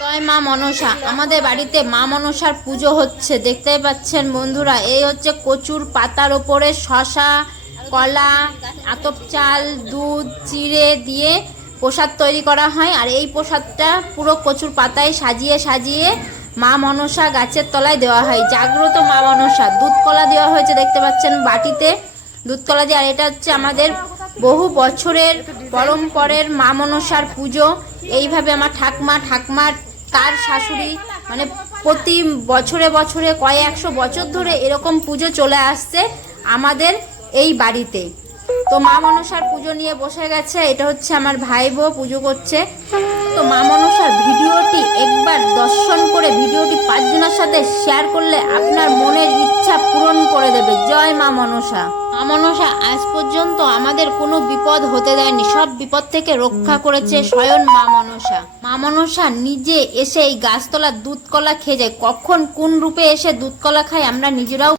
জয় মা মনসা, আমাদের বাড়িতে মা মনসার পুজো হচ্ছে, দেখতেই পাচ্ছেন বন্ধুরা। এই হচ্ছে কচুর পাতার ওপরে শশা, কলা, আতপ চাল, দুধ, চিড়ে দিয়ে প্রসাদ তৈরি করা হয়, আর এই প্রসাদটা পুরো কচুর পাতায় সাজিয়ে সাজিয়ে মা মনসা গাছের তলায় দেওয়া হয়। জাগ্রত মা মনসা দুধ কলা দেওয়া হয়েছে, দেখতে পাচ্ছেন বাটিতে দুধ কলা দিয়ে। আর এটা হচ্ছে আমাদের বহু বছরের পরম্পরের মা মনসার পুজো, এইভাবে আমার ঠাকমা ঠাকমার তার শাশুড়ি মানে প্রতি বছরে বছরে কয়েকশো বছর ধরে এরকম পুজো চলে আসছে আমাদের এই বাড়িতে। তো মা মনসার পুজো নিয়ে বসে গেছে, এটা হচ্ছে আমার ভাই বউ পুজো করছে। তো মা মনসার ভিডিওটি একবার দর্শন করে ভিডিওটি পাঁচজনের সাথে শেয়ার করলে আপনার মনের ইচ্ছা পূরণ করে দেবে। জয় মা মনসা। মা মনসা, আজ পর্যন্ত আমাদের কোনো বিপদ হতে দেয়নি। সব বিপদ থেকে রক্ষা করেছে স্বয়ং মা মনসা। মা মনসা নিজে এসে এই গাছতলার দুধকলা খেয়ে যায়। কখন কোন রূপে এসে দুধকলা খায় আমরা নিজেরাও